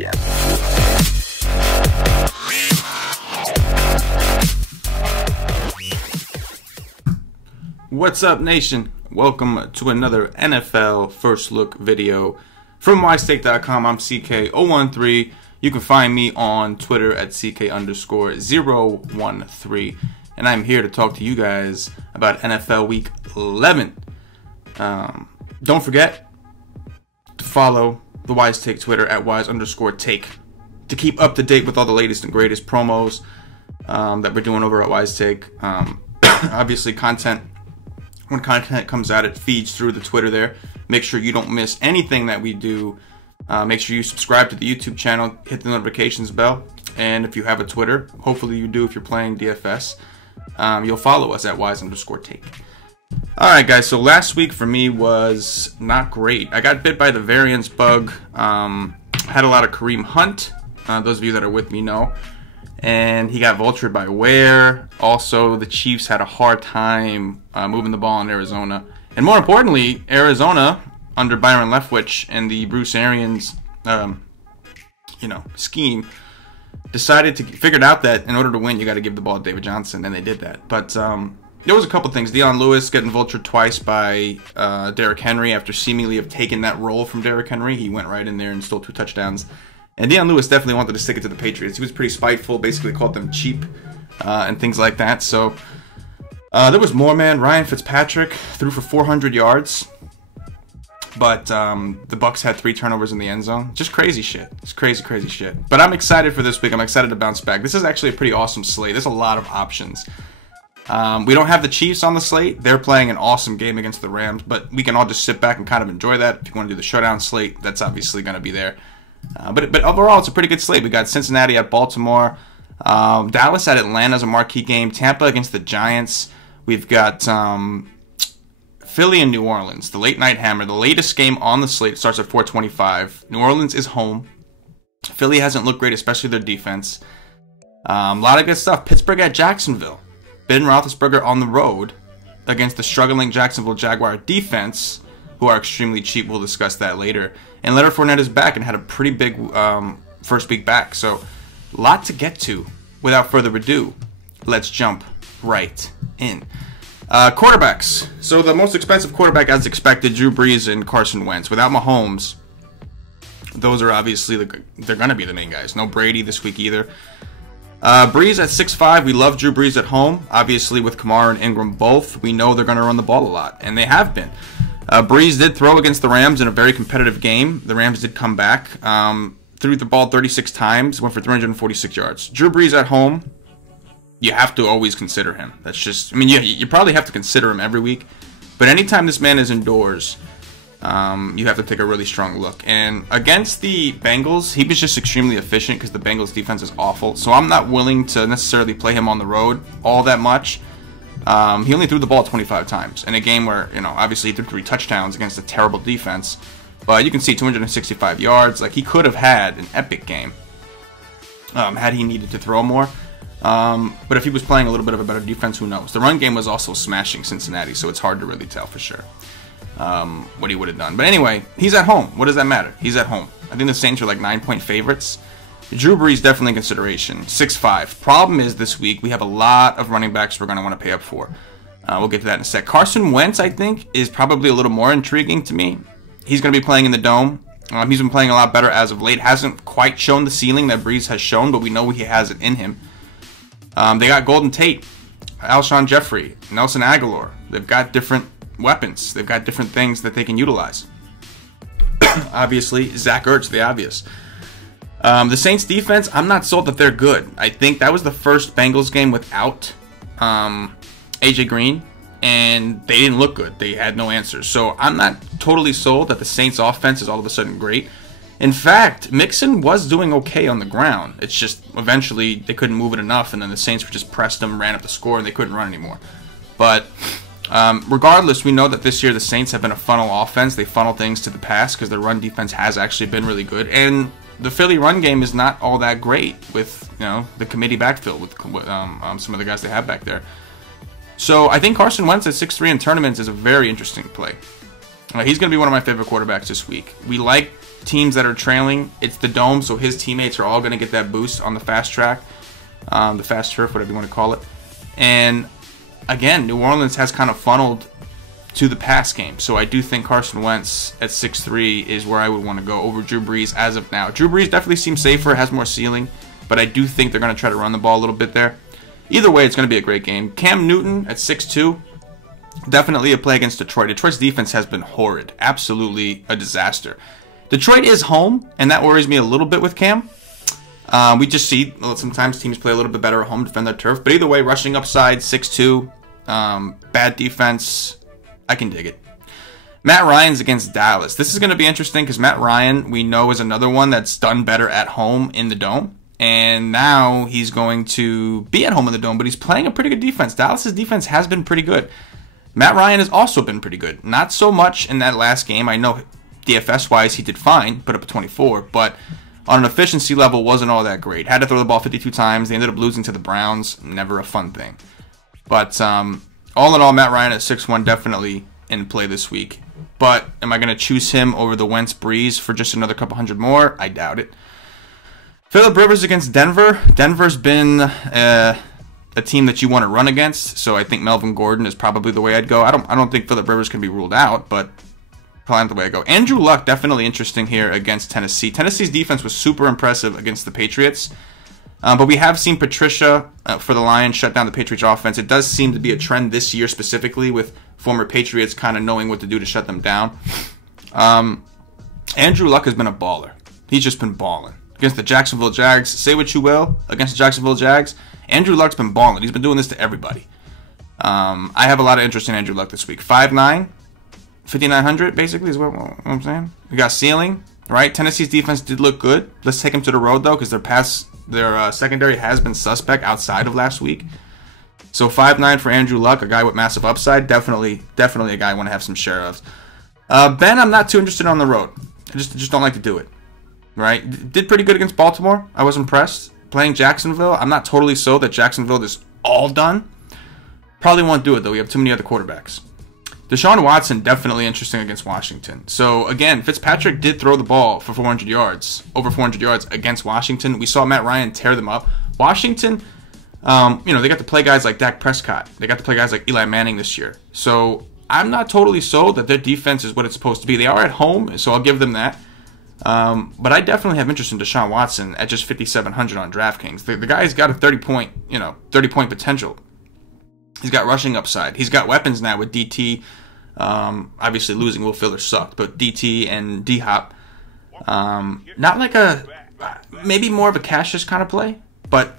begin. What's up, nation? Welcome to another NFL First Look video from WISETake.com. I'm CK013. You can find me on Twitter at CK_013. And I'm here to talk to you guys about NFL Week 11. Don't forget to follow the WISETake Twitter at WISE_take to keep up to date with all the latest and greatest promos that we're doing over at WISETake. Obviously, when content comes out, it feeds through the Twitter there. Make sure you don't miss anything that we do. Make sure you subscribe to the YouTube channel, hit the notifications bell, and if you have a Twitter, hopefully you do if you're playing DFS, you'll follow us at WISE_take. Alright guys, so last week for me was not great. I got bit by the variance bug, had a lot of Kareem Hunt, those of you that are with me know, and he got vultured by Ware. Also, the Chiefs had a hard time moving the ball in Arizona. And more importantly, Arizona, under Byron Leftwich and the Bruce Arians, scheme, figured out that in order to win, you got to give the ball to David Johnson, and they did that. But there was a couple things. Dion Lewis getting vultured twice by Derrick Henry after seemingly have taken that role from Derrick Henry. He went right in there and stole 2 touchdowns. And Dion Lewis definitely wanted to stick it to the Patriots. He was pretty spiteful, basically called them cheap and things like that. So there was more, man. Ryan Fitzpatrick threw for 400 yards. But the Bucs had 3 turnovers in the end zone. Just crazy shit. It's crazy, crazy shit. But I'm excited for this week. I'm excited to bounce back. This is actually a pretty awesome slate. There's a lot of options. We don't have the Chiefs on the slate. They're playing an awesome game against the Rams. But we can all just sit back and kind of enjoy that. If you want to do the showdown slate, that's obviously going to be there. But overall, it's a pretty good slate. We got Cincinnati at Baltimore. Dallas at Atlanta is a marquee game. Tampa against the Giants. We've got Philly and New Orleans, the late night hammer. The latest game on the slate starts at 4:25. New Orleans is home. Philly hasn't looked great, especially their defense. A lot of good stuff. Pittsburgh at Jacksonville. Ben Roethlisberger on the road against the struggling Jacksonville Jaguar defense, who are extremely cheap. We'll discuss that later. And Leonard Fournette is back and had a pretty big first week back. So, a lot to get to. Without further ado, let's jump right in. Quarterbacks. So, the most expensive quarterback, as expected, Drew Brees and Carson Wentz. Without Mahomes, those are obviously, they're going to be the main guys. No Brady this week either. Brees at 6'5". We love Drew Brees at home. Obviously, with Kamara and Ingram both, we know they're going to run the ball a lot. And they have been. Brees did throw against the Rams in a very competitive game. The Rams did come back. Threw the ball 36 times, went for 346 yards. Drew Brees at home, you have to always consider him. That's just, you probably have to consider him every week. But anytime this man is indoors, you have to take a really strong look. And against the Bengals, he was just extremely efficient because the Bengals defense is awful. So I'm not willing to necessarily play him on the road all that much. He only threw the ball 25 times in a game where, obviously he threw 3 touchdowns against a terrible defense. But you can see 265 yards. Like, he could have had an epic game had he needed to throw more. But if he was playing a little bit of a better defense, who knows? The run game was also smashing Cincinnati, so it's hard to really tell for sure what he would have done. But anyway, he's at home. What does that matter? He's at home. I think the Saints are like 9-point favorites. Drew Brees definitely in consideration. 6'5". Problem is this week we have a lot of running backs we're going to want to pay up for. We'll get to that in a sec. Carson Wentz, I think, is probably a little more intriguing to me. He's going to be playing in the Dome. He's been playing a lot better as of late. Hasn't quite shown the ceiling that Brees has shown, but we know he has it in him. They got Golden Tate, Alshon Jeffrey, Nelson Aguilar. They've got different weapons. They've got different things that they can utilize. Obviously, Zach Ertz, the obvious. The Saints defense, I'm not sold that they're good. I think that was the first Bengals game without AJ Green, and they didn't look good. They had no answers. So I'm not totally sold that the Saints offense is all of a sudden great. In fact, Mixon was doing okay on the ground. It's just eventually they couldn't move it enough, and then the Saints just pressed them, ran up the score, and they couldn't run anymore. But regardless, we know that this year the Saints have been a funnel offense. They funnel things to the pass because their run defense has actually been really good. And the Philly run game is not all that great with the committee backfield with some of the guys they have back there. So I think Carson Wentz at 6'3" in tournaments is a very interesting play. He's going to be one of my favorite quarterbacks this week. We like teams that are trailing. It's the Dome, so his teammates are all going to get that boost on the fast track, the fast turf, whatever you want to call it. And again, New Orleans has kind of funneled to the pass game. So I do think Carson Wentz at 6'3" is where I would want to go over Drew Brees as of now. Drew Brees definitely seems safer, has more ceiling, but I do think they're going to try to run the ball a little bit there. Either way, it's going to be a great game. Cam Newton at 6'2", definitely a play against Detroit. Detroit's defense has been horrid. Absolutely a disaster. Detroit is home, and that worries me a little bit with Cam. We just see sometimes teams play a little bit better at home, defend their turf. But either way, rushing upside, 6'2", bad defense, I can dig it. Matt Ryan's against Dallas. This is going to be interesting because Matt Ryan, we know, is another one that's done better at home in the Dome. And now he's going to be at home in the Dome, but he's playing a pretty good defense. Dallas's defense has been pretty good. Matt Ryan has also been pretty good. Not so much in that last game. I know DFS-wise he did fine, put up a 24, but on an efficiency level wasn't all that great. Had to throw the ball 52 times. They ended up losing to the Browns. Never a fun thing. But all in all, Matt Ryan at 6'1", definitely in play this week. But am I going to choose him over the WENTZ BREES for just another couple hundred more? I doubt it. Phillip Rivers against Denver. Denver's been a team that you want to run against, so I think Melvin Gordon is probably the way I'd go. I don't think Phillip Rivers can be ruled out, but probably not the way I go. Andrew Luck, definitely interesting here against Tennessee. Tennessee's defense was super impressive against the Patriots. But we have seen Patricia for the Lions shut down the Patriots offense. It does seem to be a trend this year specifically with former Patriots kind of knowing what to do to shut them down. Andrew Luck has been a baller. He's just been balling. Against the Jacksonville Jags, say what you will, against the Jacksonville Jags, Andrew Luck's been balling. He's been doing this to everybody. I have a lot of interest in Andrew Luck this week. 5'9", 5,900 basically is what I'm saying. We got ceiling, right? Tennessee's defense did look good. Let's take them to the road, though, because their secondary has been suspect outside of last week. So 5'9" for Andrew Luck, a guy with massive upside. Definitely a guy I want to have some share of. Ben, I'm not too interested on the road. I just don't like to do it. Right? Did pretty good against Baltimore. I was impressed. Playing Jacksonville, I'm not totally sold that Jacksonville is all done. Probably won't do it, though. We have too many other quarterbacks. Deshaun Watson, definitely interesting against Washington. So, again, Fitzpatrick did throw the ball for 400 yards, over 400 yards against Washington. We saw Matt Ryan tear them up. Washington, they got to play guys like Dak Prescott. They got to play guys like Eli Manning this year. So, I'm not totally sold that their defense is what it's supposed to be. They are at home, so I'll give them that. But I definitely have interest in Deshaun Watson at just 5,700 on DraftKings. The guy's got a 30-point potential. He's got rushing upside. He's got weapons now with DT. Obviously losing Will Fuller sucked, but DT and D-Hop. Not like maybe more of a cashless kind of play, but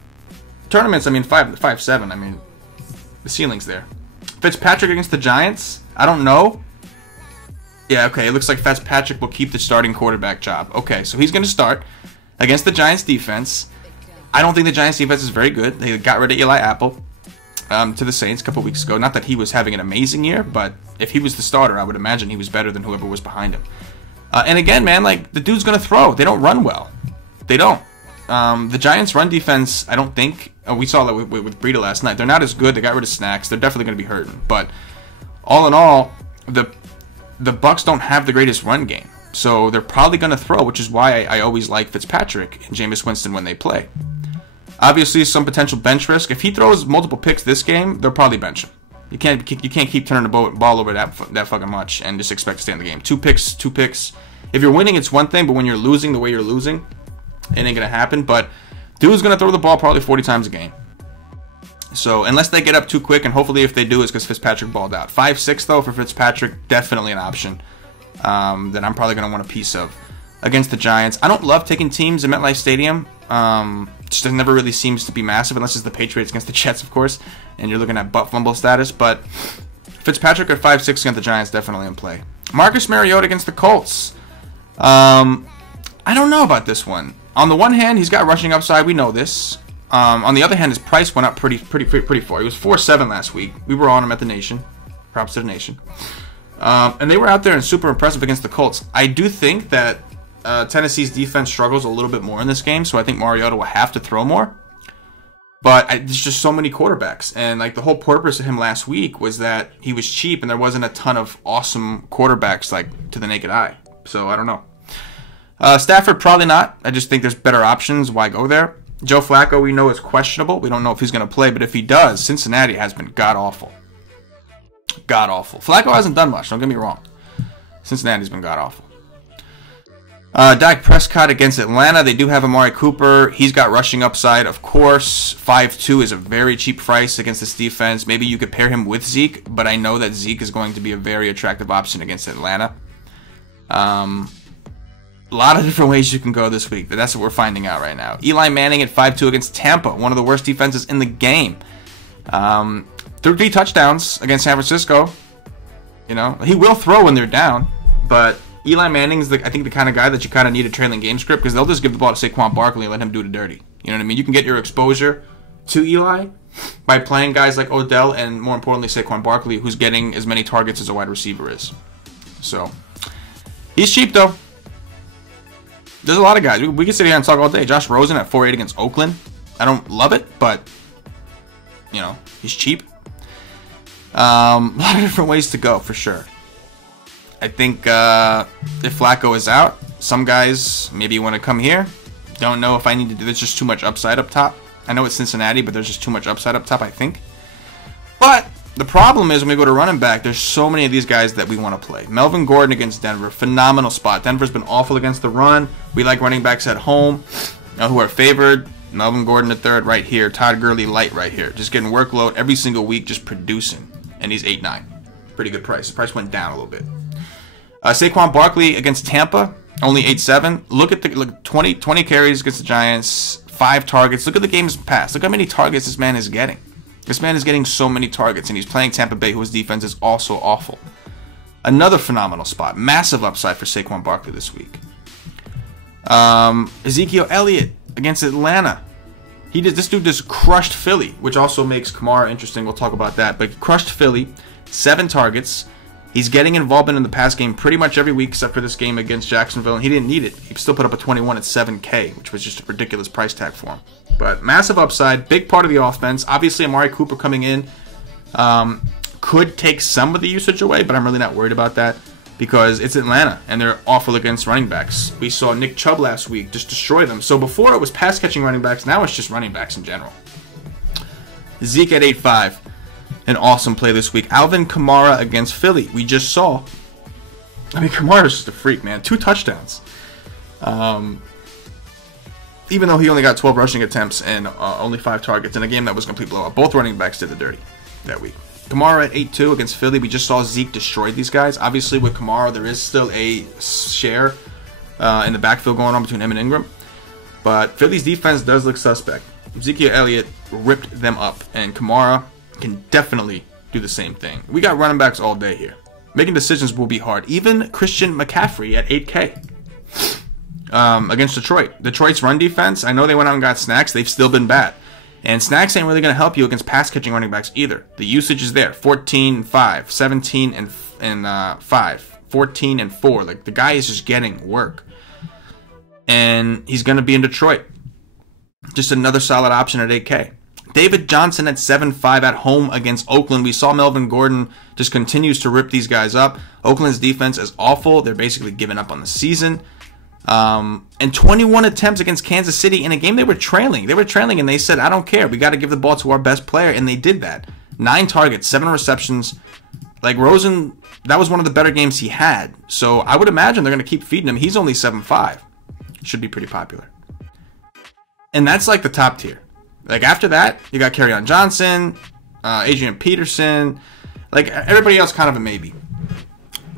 tournaments, I mean, 5-7, I mean, the ceiling's there. Fitzpatrick against the Giants, I don't know. Yeah, okay, it looks like Fitzpatrick will keep the starting quarterback job. Okay, so he's going to start against the Giants defense. I don't think the Giants defense is very good. They got rid of Eli Apple to the Saints a couple weeks ago. Not that he was having an amazing year, but if he was the starter, I would imagine he was better than whoever was behind him. And again, man, like, the dude's going to throw. They don't run well. They don't. The Giants' run defense, I don't think, we saw that with Breida last night. They're not as good. They got rid of Snacks. They're definitely going to be hurting. But all in all, the Bucs don't have the greatest run game, so they're probably going to throw, which is why I always like Fitzpatrick and Jameis Winston when they play. Obviously, some potential bench risk. If he throws multiple picks this game, they'll probably bench him. You can't keep turning the ball over that fucking much and just expect to stay in the game. Two picks. If you're winning, it's one thing, but when you're losing the way you're losing, it ain't going to happen. But dude's going to throw the ball probably 40 times a game. So, unless they get up too quick, and hopefully if they do, it's because Fitzpatrick balled out. 5'6", though, for Fitzpatrick, definitely an option that I'm probably going to want a piece of. Against the Giants, I don't love taking teams in MetLife Stadium. Just never really seems to be massive, unless it's the Patriots against the Jets, of course, and you're looking at butt fumble status. But Fitzpatrick at 5'6" against the Giants, definitely in play. Marcus Mariota against the Colts. I don't know about this one. On the one hand, he's got rushing upside. We know this. On the other hand, his price went up pretty far. He was 4.7 last week. We were on him at the Nation. Props to the Nation. And they were out there and super impressive against the Colts. I do think that Tennessee's defense struggles a little bit more in this game, so I think Mariota will have to throw more. But there's just so many quarterbacks. And like the whole purpose of him last week was that he was cheap and there wasn't a ton of awesome quarterbacks like to the naked eye. So I don't know. Stafford, probably not. I just think there's better options. Why go there? Joe Flacco, we know is questionable. We don't know if he's going to play. But if he does, Cincinnati has been god-awful. God-awful. Flacco hasn't done much. Don't get me wrong. Cincinnati's been god-awful. Dak Prescott against Atlanta. They do have Amari Cooper. He's got rushing upside, of course. 5.2 is a very cheap price against this defense. Maybe you could pair him with Zeke, but I know that Zeke is going to be a very attractive option against Atlanta. A lot of different ways you can go this week. That's what we're finding out right now. Eli Manning at 5.2 against Tampa, one of the worst defenses in the game. 3 touchdowns against San Francisco. You know, he will throw when they're down, but Eli Manning's, I think, the kind of guy that you kind of need a trailing game script because they'll just give the ball to Saquon Barkley and let him do the dirty. You know what I mean? You can get your exposure to Eli by playing guys like Odell and, more importantly, Saquon Barkley, who's getting as many targets as a wide receiver is. So, he's cheap, though. There's a lot of guys. We can sit here and talk all day. Josh Rosen at 4.8 against Oakland. I don't love it, but, you know, he's cheap. A lot of different ways to go, for sure. I think if Flacco is out, some guys maybe want to come here. Don't know if I need to do this. There's just too much upside up top. I know it's Cincinnati, but there's just too much upside up top, I think. But the problem is when we go to running back, there's so many of these guys that we want to play. Melvin Gordon against Denver, phenomenal spot. Denver's been awful against the run. We like running backs at home who are favored. Melvin Gordon the third right here. Todd Gurley light right here. Just getting workload every single week, just producing. And he's 8.9. Pretty good price. The price went down a little bit. Saquon Barkley against Tampa, only 8.7. Look at the 20 carries against the Giants, 5 targets. Look at the games past. Look how many targets this man is getting. This man is getting so many targets, and he's playing Tampa Bay, whose defense is also awful. Another phenomenal spot. Massive upside for Saquon Barkley this week. Ezekiel Elliott against Atlanta. This dude just crushed Philly, which also makes Kamara interesting. We'll talk about that. But crushed Philly, 7 targets. He's getting involvement in the pass game pretty much every week except for this game against Jacksonville, and he didn't need it. He still put up a 21 at 7K, which was just a ridiculous price tag for him. But massive upside, big part of the offense. Obviously, Amari Cooper coming in could take some of the usage away, but I'm really not worried about that because it's Atlanta, and they're awful against running backs. We saw Nick Chubb last week just destroy them. So before it was pass-catching running backs, now it's just running backs in general. Zeke at 8.5. An awesome play this week. Alvin Kamara against Philly. We just saw. I mean, Kamara's just a freak, man. 2 touchdowns. Even though he only got 12 rushing attempts and only 5 targets in a game that was a complete blowout. Both running backs did the dirty that week. Kamara at 8.2 against Philly. We just saw Zeke destroy these guys. Obviously, with Kamara, there is still a share in the backfield going on between him and Ingram. But Philly's defense does look suspect. Ezekiel Elliott ripped them up, and Kamara can definitely do the same thing. We got running backs all day here. Making decisions will be hard. Even Christian McCaffrey at 8K against Detroit. Detroit's run defense, I know they went out and got Snacks. They've still been bad. And Snacks ain't really going to help you against pass-catching running backs either. The usage is there. 14 and 5, 17 and 5, 14 and 4. Like, the guy is just getting work. And he's going to be in Detroit. Just another solid option at 8K. David Johnson at 7.5 at home against Oakland. We saw Melvin Gordon just continues to rip these guys up. Oakland's defense is awful. They're basically giving up on the season. And 21 attempts against Kansas City in a game they were trailing. They were trailing and they said, I don't care. We got to give the ball to our best player. And they did that. 9 targets, 7 receptions. Like Rosen, that was one of the better games he had. So I would imagine they're going to keep feeding him. He's only 7.5. Should be pretty popular. And that's like the top tier. Like, after that, you got Kerryon Johnson, Adrian Peterson. Like, everybody else kind of a maybe.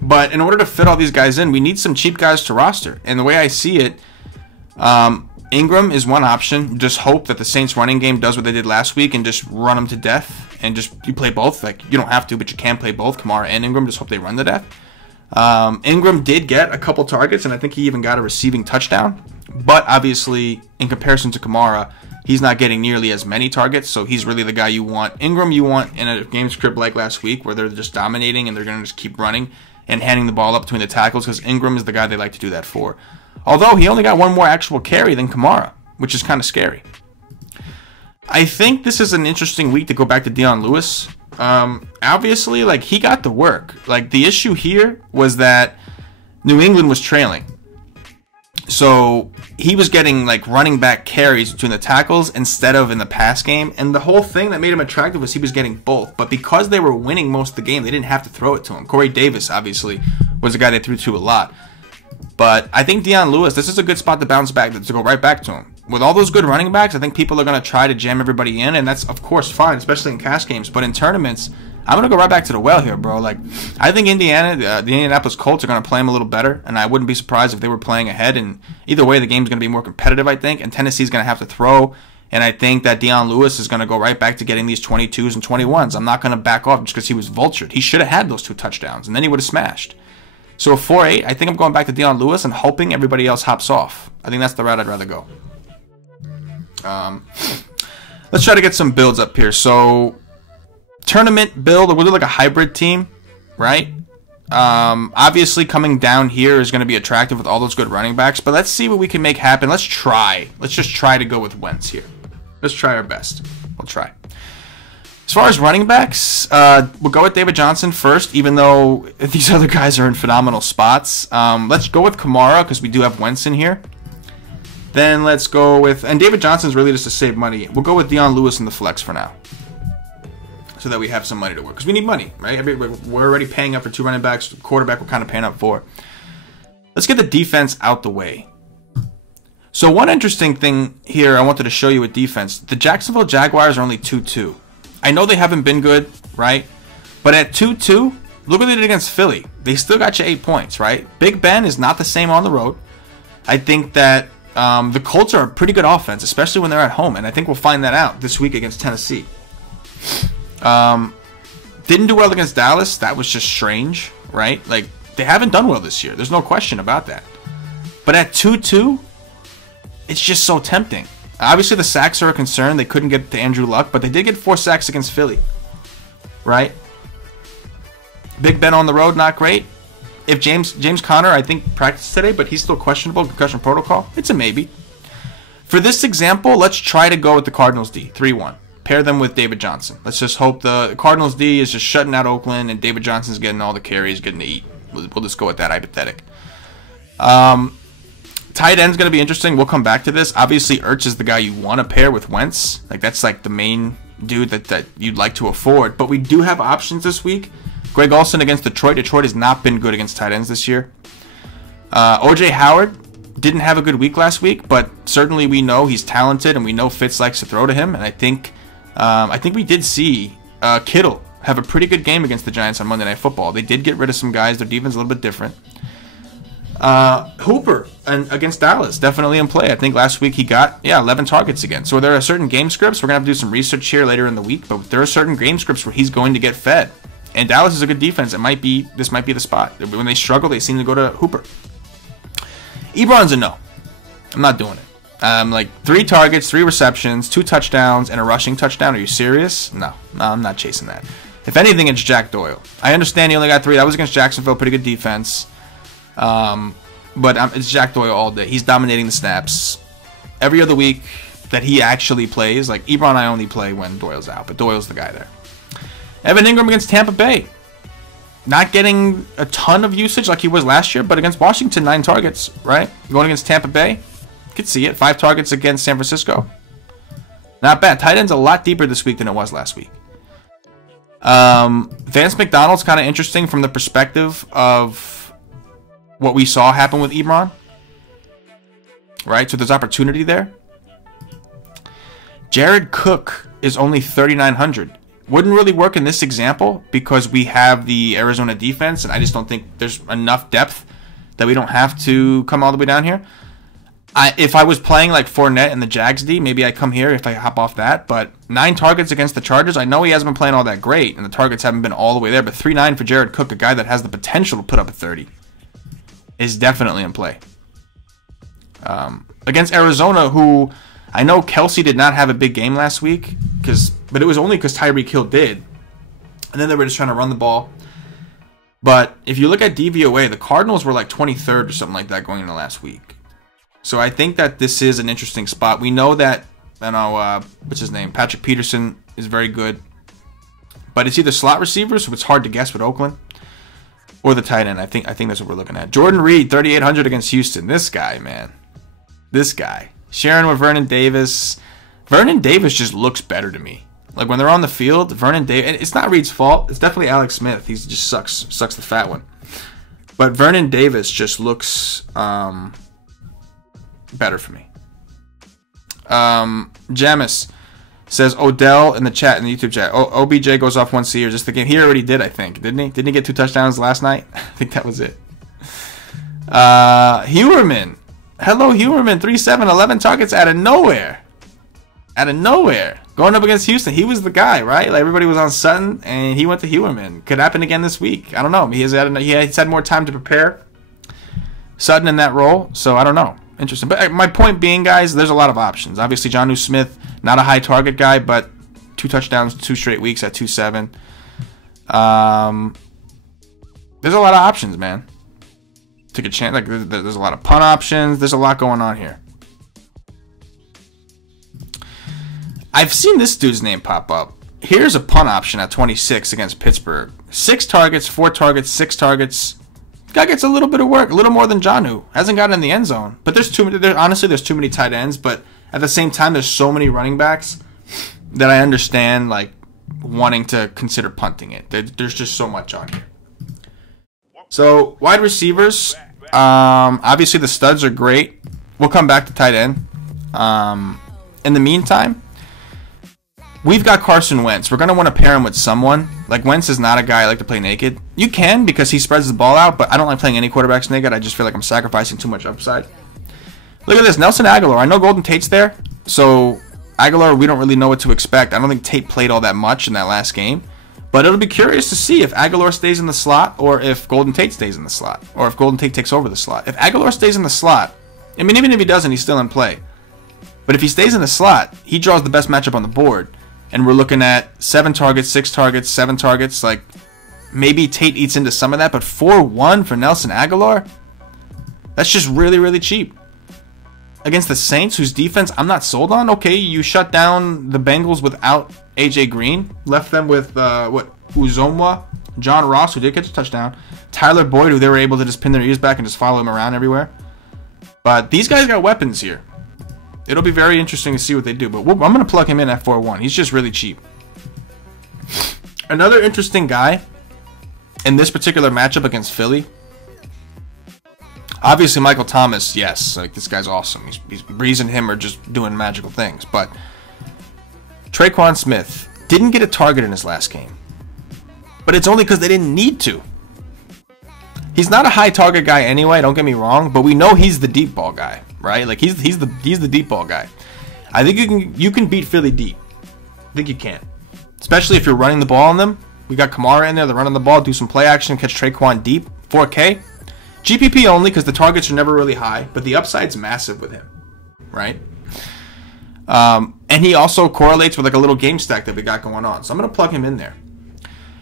But in order to fit all these guys in, we need some cheap guys to roster. And the way I see it, Ingram is one option. Just hope that the Saints running game does what they did last week and just run them to death. And just, you play both. Like, you don't have to, but you can play both, Kamara and Ingram. Just hope they run to death. Ingram did get a couple targets, and I think he even got a receiving touchdown. But obviously, in comparison to Kamara, he's not getting nearly as many targets, so he's really the guy you want. Ingram you want in a game script like last week where they're just dominating and they're going to just keep running and handing the ball up between the tackles because Ingram is the guy they like to do that for. Although he only got 1 more actual carry than Kamara, which is kind of scary. I think this is an interesting week to go back to Dion Lewis. Obviously, like, he got the work. Like, the issue here was that New England was trailing. So he was getting like running back carries between the tackles instead of in the pass game. And the whole thing that made him attractive was he was getting both. But because they were winning most of the game, they didn't have to throw it to him. Corey Davis, obviously, was a guy they threw to a lot. But I think Dion Lewis, this is a good spot to bounce back, to go right back to him. With all those good running backs, I think people are going to try to jam everybody in. And that's, of course, fine, especially in cash games. But in tournaments, I'm going to go right back to the well here, bro. Like, I think Indiana, the Indianapolis Colts are going to play him a little better, and I wouldn't be surprised if they were playing ahead. And either way, the game's going to be more competitive, I think, and Tennessee's going to have to throw. And I think that Dion Lewis is going to go right back to getting these 22s and 21s. I'm not going to back off just because he was vultured. He should have had those 2 touchdowns, and then he would have smashed. So a 4-8, I think I'm going back to Dion Lewis and hoping everybody else hops off. I think that's the route I'd rather go. Let's try to get some builds up here. So tournament build, we'll do like a hybrid team, right? Obviously coming down here is going to be attractive with all those good running backs, but let's see what we can make happen. Let's just try to go with Wentz here. Let's try our best. We'll try. As far as running backs, we'll go with David Johnson first, even though these other guys are in phenomenal spots. Let's go with Kamara because we do have Wentz in here. Then let's go with, and David Johnson's really just to save money. We'll go with Dion Lewis in the flex for now, so that we have some money to work. Because we need money, right? We're already paying up for 2 running backs. Quarterback we're kind of paying up for. Let's get the defense out the way. So one interesting thing here I wanted to show you with defense. The Jacksonville Jaguars are only 2-2. I know they haven't been good, right? But at 2-2, look what they did against Philly. They still got you 8 points, right? Big Ben is not the same on the road. I think that the Colts are a pretty good offense, especially when they're at home. And I think we'll find that out this week against Tennessee. Didn't do well against Dallas. That was just strange, right? Like, they haven't done well this year. There's no question about that. But at 2-2, it's just so tempting. Obviously, the sacks are a concern. They couldn't get to Andrew Luck, but they did get 4 sacks against Philly, right? Big Ben on the road, not great. If James Conner, I think, practiced today, but he's still questionable, concussion protocol, it's a maybe. For this example, let's try to go with the Cardinals D, 3-1. Pair them with David Johnson. Let's just hope the Cardinals D is just shutting out Oakland and David Johnson's getting all the carries, getting to eat. We'll just go with that hypothetic. Tight end's going to be interesting. We'll come back to this. Obviously, Ertz is the guy you want to pair with Wentz. Like, that's like the main dude that you'd like to afford. But we do have options this week. Greg Olsen against Detroit. Detroit has not been good against tight ends this year. O.J. Howard didn't have a good week last week, but certainly we know he's talented and we know Fitz likes to throw to him. And I think we did see Kittle have a pretty good game against the Giants on Monday Night Football. They did get rid of some guys. Their defense is a little bit different. Hooper against Dallas, definitely in play. I think last week he got 11 targets again. So there are certain game scripts. We're going to have to do some research here later in the week, but there are certain game scripts where he's going to get fed. And Dallas is a good defense. This might be the spot. When they struggle, they seem to go to Hooper. Ebron's a no. I'm not doing it. Like 3 targets, 3 receptions, 2 touchdowns, and a rushing touchdown. Are you serious? No, I'm not chasing that. If anything, it's Jack Doyle. I understand he only got 3. That was against Jacksonville, pretty good defense. But it's Jack Doyle all day. He's dominating the snaps. Every other week that he actually plays, like Ebron and I only play when Doyle's out, but Doyle's the guy there. Evan Ingram against Tampa Bay. Not getting a ton of usage like he was last year, but against Washington, 9 targets, right? Going against Tampa Bay, you could see it. 5 targets against San Francisco. Not bad. Tight end's a lot deeper this week than it was last week. Vance McDonald's kind of interesting from the perspective of what we saw happen with Ebron. Right? So there's opportunity there. Jared Cook is only 3,900. Wouldn't really work in this example because we have the Arizona defense, and I just don't think there's enough depth that we don't have to come all the way down here. If I was playing like Fournette and the Jags D, maybe I come here if I hop off that. But 9 targets against the Chargers. I know he hasn't been playing all that great, and the targets haven't been all the way there. But 3.9 for Jared Cook, a guy that has the potential to put up a 30, is definitely in play. Against Arizona, who I know Kelsey did not have a big game last week, but it was only because Tyreek Hill did. And then they were just trying to run the ball. But if you look at DVOA, the Cardinals were like 23rd or something like that going into last week. So I think that this is an interesting spot. We know that I know, what's his name? Patrick Peterson is very good. But it's either slot receiver, so it's hard to guess with Oakland, or the tight end. I think that's what we're looking at. Jordan Reed, 3,800 against Houston. This guy, man. This guy. Sharon with Vernon Davis. Vernon Davis just looks better to me. Like, when they're on the field, Vernon Davis... And it's not Reed's fault. It's definitely Alex Smith. He just sucks the fat one. But Vernon Davis just looks better for me. Jamis says Odell in the chat, in the YouTube chat. OBJ goes off 1 C or just the game. He already did, I think. Didn't he? Didn't he get 2 touchdowns last night? I think that was it. Hewerman. Hello, Hewerman. 3-7, 11 targets out of nowhere. Out of nowhere. Going up against Houston. He was the guy, right? Like, everybody was on Sutton, and he went to Hewerman. Could happen again this week. I don't know. He's had more time to prepare. Sutton in that role, so I don't know. Interesting. But my point being, guys, there's a lot of options. Obviously, Jonnu Smith, not a high target guy, but 2 touchdowns, 2 straight weeks at 2-7. There's a lot of options, man. Take a chance. Like, there's a lot of punt options. There's a lot going on here. I've seen this dude's name pop up. Here's a punt option at 26 against Pittsburgh. 6 targets, 4 targets, 6 targets. Guy gets a little bit of work, a little more than Jonnu. Hasn't gotten in the end zone. But there's too many. Honestly, there's too many tight ends. But at the same time, there's so many running backs that I understand, like, wanting to consider punting it. There's just so much on here. So, wide receivers. Obviously, the studs are great. We'll come back to tight end. In the meantime, we've got Carson Wentz. We're going to want to pair him with someone. Like, Wentz is not a guy I like to play naked. You can, because he spreads the ball out, but I don't like playing any quarterbacks naked. I just feel like I'm sacrificing too much upside. Look at this. Nelson Aguilar. I know Golden Tate's there, so Aguilar, we don't really know what to expect. I don't think Tate played all that much in that last game, but it'll be curious to see if Aguilar stays in the slot or if Golden Tate stays in the slot, or if Golden Tate takes over the slot. If Aguilar stays in the slot, I mean, even if he doesn't, he's still in play. But if he stays in the slot, he draws the best matchup on the board. And we're looking at 7 targets, 6 targets, 7 targets. Like, maybe Tate eats into some of that, but 4-1 for Nelson Aguilar? That's just really, really cheap. Against the Saints, whose defense I'm not sold on. Okay, you shut down the Bengals without A.J. Green. Left them with, Uzomwa, John Ross, who did catch a touchdown. Tyler Boyd, who they were able to just pin their ears back and just follow him around everywhere. But these guys got weapons here. It'll be very interesting to see what they do, but I'm going to plug him in at 4-1. He's just really cheap. Another interesting guy in this particular matchup against Philly. Obviously, Michael Thomas, yes. Like, this guy's awesome. Breeze and him are just doing magical things. But Traquan Smith didn't get a target in his last game. But it's only because they didn't need to. He's not a high target guy anyway, don't get me wrong, but we know he's the deep ball guy, right? Like, he's the deep ball guy. I think you can beat Philly deep. I think you can. Especially if you're running the ball on them. We got Kamara in there, they're running the ball, do some play action, catch Traquan deep. 4K. GPP only because the targets are never really high, but the upside's massive with him, right? And he also correlates with like a little game stack that we got going on. So I'm going to plug him in there.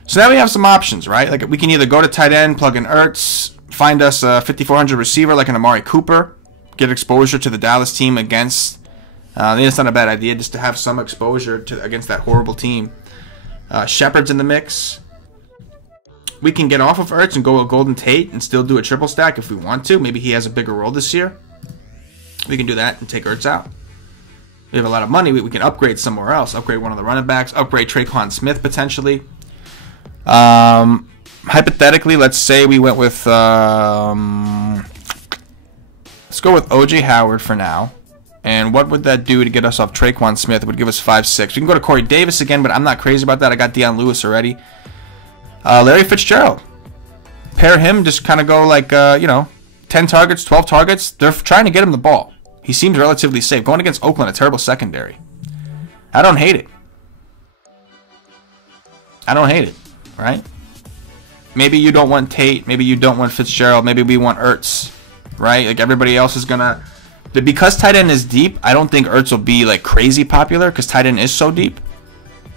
So now we have some options, right? Like, we can either go to tight end, plug in Ertz, find us a 5,400 receiver like an Amari Cooper, get exposure to the Dallas team against. I think it's not a bad idea just to have some exposure against that horrible team. Shepard's in the mix. We can get off of Ertz and go with Golden Tate and still do a triple stack if we want to. Maybe he has a bigger role this year. We can do that and take Ertz out. We have a lot of money. We can upgrade somewhere else. Upgrade one of the running backs. Upgrade Traquan Smith potentially. Hypothetically, let's say we went with let's go with OJ Howard for now. And what would that do to get us off Traquan Smith? It would give us 5-6. We can go to Corey Davis again, but I'm not crazy about that. I got Deion Lewis already. Larry Fitzgerald. Pair him, just kind of go like 10 targets, 12 targets. They're trying to get him the ball. He seems relatively safe. Going against Oakland, a terrible secondary. I don't hate it. I don't hate it. Right? Maybe you don't want Tate. Maybe you don't want Fitzgerald. Maybe we want Ertz. Right? Like, everybody else is going to... Because tight end is deep, I don't think Ertz will be like crazy popular because tight end is so deep.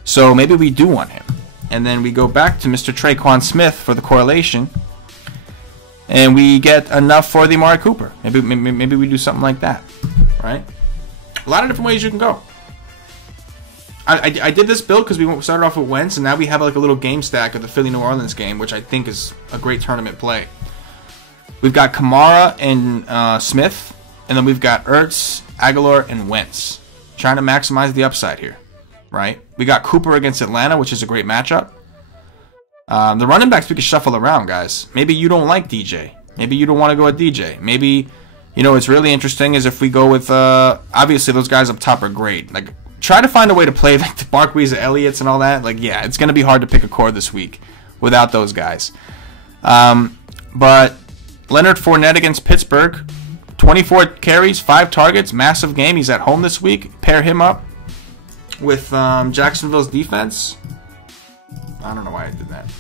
So maybe we do want him. And then we go back to Mr. Traquan Smith for the correlation. And we get enough for the Amari Cooper. Maybe we do something like that. Right? A lot of different ways you can go. I did this build because we started off with Wentz, and now we have like a little game stack of the Philly New Orleans game, which I think is a great tournament play. We've got Kamara and Smith, and then we've got Ertz, AGHOLOR, and Wentz. Trying to maximize the upside here, right? We got Cooper against Atlanta, which is a great matchup. The running backs we can shuffle around, guys. Maybe you don't like DJ. Maybe you don't want to go with DJ. Maybe, you know, what's really interesting is if we go with, obviously those guys up top are great. Like, try to find a way to play like the Barkleys, the Elliots, and all that. Like, yeah, it's going to be hard to pick a core this week without those guys. But Leonard Fournette against Pittsburgh, 24 carries, 5 targets, massive game. He's at home this week. Pair him up with Jacksonville's defense. I don't know why I did that.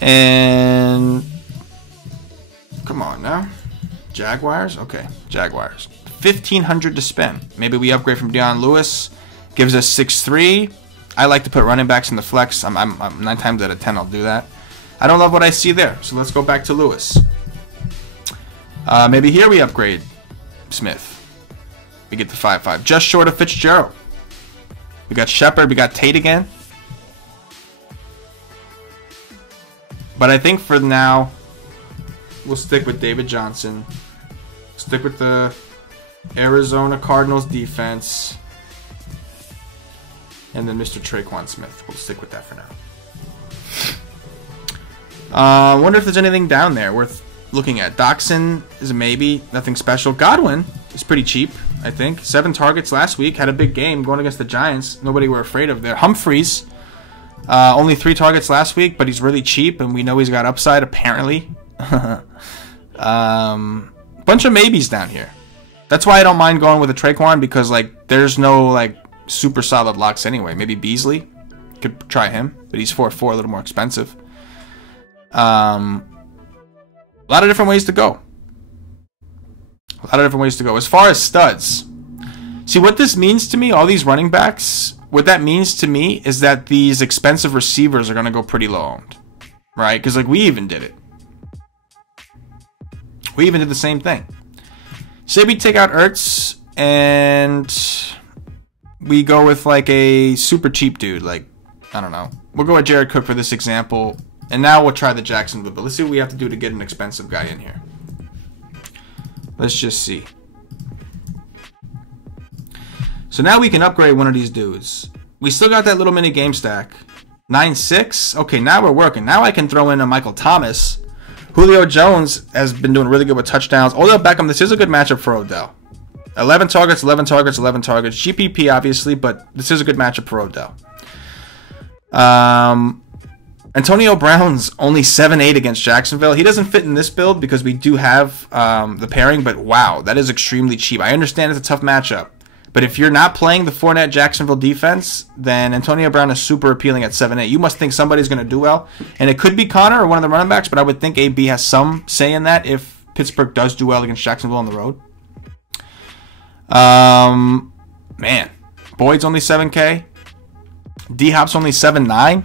And come on now. Jaguars? Okay, Jaguars. 1,500 to spend. Maybe we upgrade from Dion Lewis. Gives us 6'3". I like to put running backs in the flex. I'm 9 times out of 10 I'll do that. I don't love what I see there, so let's go back to Lewis. Maybe here we upgrade Smith. We get the 5'5". Just short of Fitzgerald. We got Shepard. We got Tate again. But I think for now, we'll stick with David Johnson. Stick with the Arizona Cardinals defense. And then Mr. Traquan Smith. We'll stick with that for now. I wonder if there's anything down there worth looking at. Doxson is a maybe. Nothing special. Godwin is pretty cheap, I think. 7 targets last week. Had a big game going against the Giants. Nobody we're afraid of there. Humphreys. Only 3 targets last week, but he's really cheap, and we know he's got upside, apparently. Bunch of maybes down here. That's why I don't mind going with a Traquan, because like there's no like super solid locks anyway. Maybe Beasley. Could try him, but he's 4'4", a little more expensive. A lot of different ways to go. As far as studs, see what this means to me, all these running backs, what that means to me is that these expensive receivers are going to go pretty low owned. Right? Because like we even did it. We even did the same thing. Say we take out Ertz and we go with like a super cheap dude. Like, I don't know. We'll go with Jared Cook for this example. And now we'll try the Jacksonville. But let's see what we have to do to get an expensive guy in here. Let's just see. So now we can upgrade one of these dudes. We still got that little mini game stack. 9-6. Okay, now we're working. Now I can throw in a Michael Thomas. Julio Jones has been doing really good with touchdowns. Odell Beckham, this is a good matchup for Odell. 11 targets, 11 targets, 11 targets. GPP, obviously, but this is a good matchup for Odell. Antonio Brown's only 7-8 against Jacksonville. He doesn't fit in this build because we do have the pairing, but wow, that is extremely cheap. I understand it's a tough matchup, but if you're not playing the Fournette Jacksonville defense, then Antonio Brown is super appealing at 7-8. You must think somebody's going to do well, and it could be Connor or one of the running backs, but I would think AB has some say in that if Pittsburgh does do well against Jacksonville on the road. Man, Boyd's only 7K. D-Hop's only 7-9.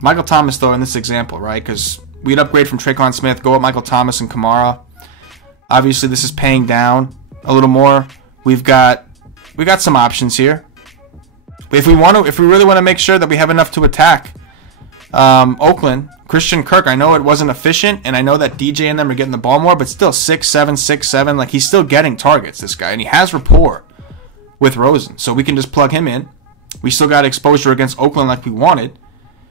Michael Thomas, though, in this example, right? Because we'd upgrade from Traquan Smith, go with Michael Thomas and Kamara. Obviously, this is paying down a little more. We got some options here. If we really want to make sure that we have enough to attack Oakland, Christian Kirk, I know it wasn't efficient, and I know that DJ and them are getting the ball more, but still 6'7", 6'7", like he's still getting targets, this guy, and he has rapport with Rosen, so we can just plug him in. We still got exposure against Oakland like we wanted.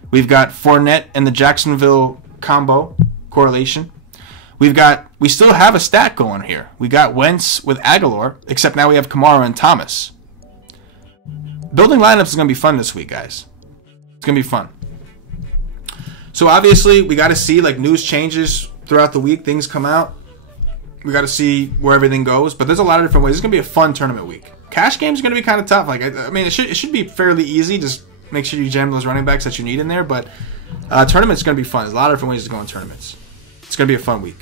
We've got Fournette and the Jacksonville combo correlation. We still have a stack going here. We got Wentz with AGHOLOR, except now we have Kamara and Thomas. Building lineups is going to be fun this week, guys. It's going to be fun. So obviously, we got to see like news changes throughout the week. Things come out. We got to see where everything goes. But there's a lot of different ways. It's going to be a fun tournament week. Cash games are going to be kind of tough. Like I mean, it should be fairly easy. Just make sure you jam those running backs that you need in there. But tournament's going to be fun. There's a lot of different ways to go in tournaments. It's going to be a fun week.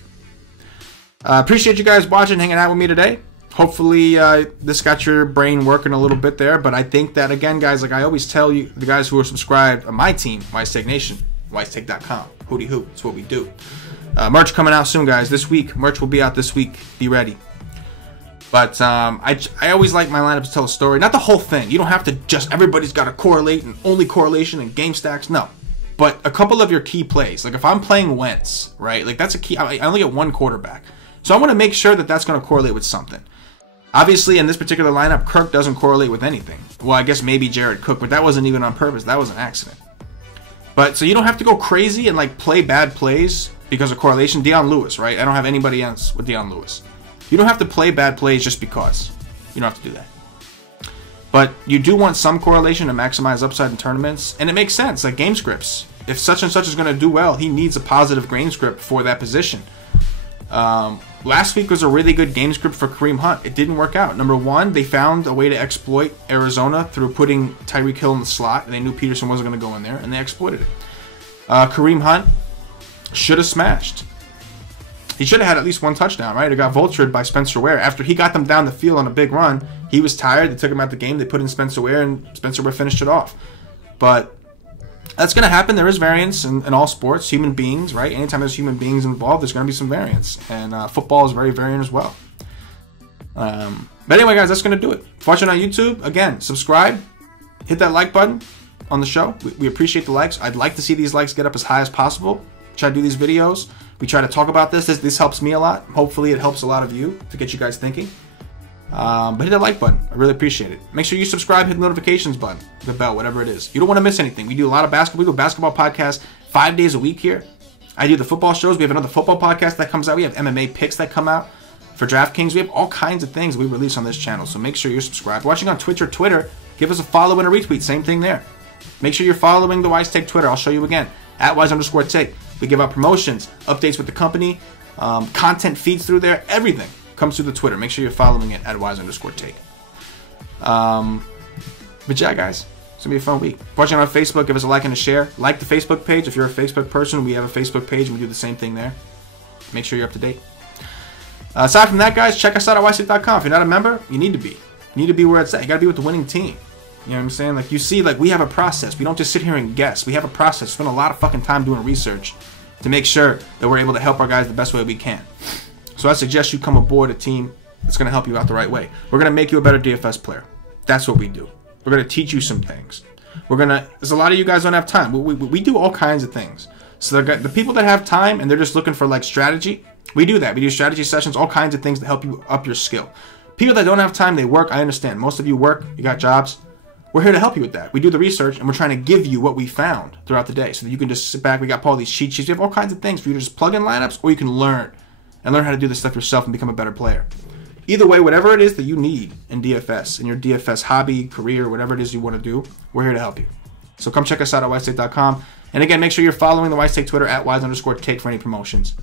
Appreciate you guys watching, hanging out with me today. Hopefully this got your brain working a little bit there. But I think that, again, guys, like I always tell you, the guys who are subscribed on my team, WiseTake Nation, wisetake.com, hootie hoo, it's what we do. Merch coming out soon, guys, this week. Merch will be out this week. Be ready. But I always like my lineups to tell a story. Not the whole thing. You don't have to just, everybody's got to correlate and only correlation and game stacks. No. But a couple of your key plays. Like if I'm playing Wentz, right? Like that's a key. I only get one quarterback. So I want to make sure that that's going to correlate with something. Obviously, in this particular lineup, Kirk doesn't correlate with anything. Well, I guess maybe Jared Cook, but that wasn't even on purpose. That was an accident. But so you don't have to go crazy and like play bad plays because of correlation. Dion Lewis, right? I don't have anybody else with Dion Lewis. You don't have to play bad plays just because. You don't have to do that. But you do want some correlation to maximize upside in tournaments. And it makes sense, like game scripts. If such and such is going to do well, he needs a positive game script for that position. Last week was a really good game script for Kareem Hunt. It didn't work out. Number one, they found a way to exploit Arizona through putting Tyreek Hill in the slot. And they knew Peterson wasn't going to go in there, and they exploited it. Kareem Hunt should have smashed. He should have had at least one touchdown, right? It got vultured by Spencer Ware. After he got them down the field on a big run, he was tired. They took him out the game. They put in Spencer Ware, and Spencer Ware finished it off. But that's going to happen. There is variance in all sports, human beings, right? Anytime there's human beings involved, there's going to be some variance. And football is very variant as well. But anyway, guys, that's going to do it. If you're watching on YouTube, again, subscribe. Hit that like button on the show. We appreciate the likes. I'd like to see these likes get up as high as possible. Try to do these videos. We try to talk about this. This helps me a lot. Hopefully it helps a lot of you to get you guys thinking. But hit that like button. I really appreciate it. Make sure you subscribe, hit the notifications button, the bell, whatever it is. You don't want to miss anything. We do a lot of basketball. We do a basketball podcast 5 days a week here. I do the football shows. We have another football podcast that comes out. We have MMA picks that come out for DraftKings. We have all kinds of things we release on this channel. So make sure you're subscribed. Watching on Twitch or Twitter, give us a follow and a retweet. Same thing there. Make sure you're following the Wise Take Twitter. I'll show you again. @wise_take. We give out promotions, updates with the company, content feeds through there. Everything comes through the Twitter. Make sure you're following it @wise_take. But yeah, guys, it's going to be a fun week. Watching on Facebook, give us a like and a share. Like the Facebook page. If you're a Facebook person, we have a Facebook page and we do the same thing there. Make sure you're up to date. Aside from that, guys, check us out at wisetape.com. If you're not a member, you need to be. You need to be where it's at. You got to be with the winning team. You know what I'm saying? Like, you see, like, we have a process. We don't just sit here and guess. We have a process. Spend a lot of fucking time doing research to make sure that we're able to help our guys the best way we can. So I suggest you come aboard a team that's going to help you out the right way. We're going to make you a better DFS player. That's what we do. We're going to teach you some things. There's a lot of you guys don't have time. We do all kinds of things. So the people that have time and they're just looking for, like, strategy, we do that. We do strategy sessions, all kinds of things to help you up your skill. People that don't have time, they work. I understand. Most of you work. You got jobs. We're here to help you with that. We do the research, and we're trying to give you what we found throughout the day so that you can just sit back. We got all these cheat sheets. We have all kinds of things for you to just plug in lineups, or you can learn how to do this stuff yourself and become a better player. Either way, whatever it is that you need in DFS, in your DFS hobby, career, whatever it is you want to do, we're here to help you. So come check us out at wisetape.com. And again, make sure you're following the Wise Take Twitter @wise_take for any promotions.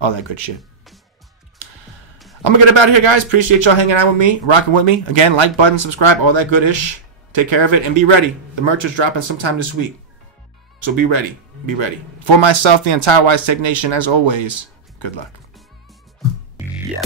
All that good shit. I'm going to get up out of here, guys. Appreciate y'all hanging out with me, rocking with me. Again, like button, subscribe, all that good-ish. Take care of it and be ready. The merch is dropping sometime this week. So be ready. Be ready. For myself, the entire Wise Take Nation, as always, good luck. Yeah.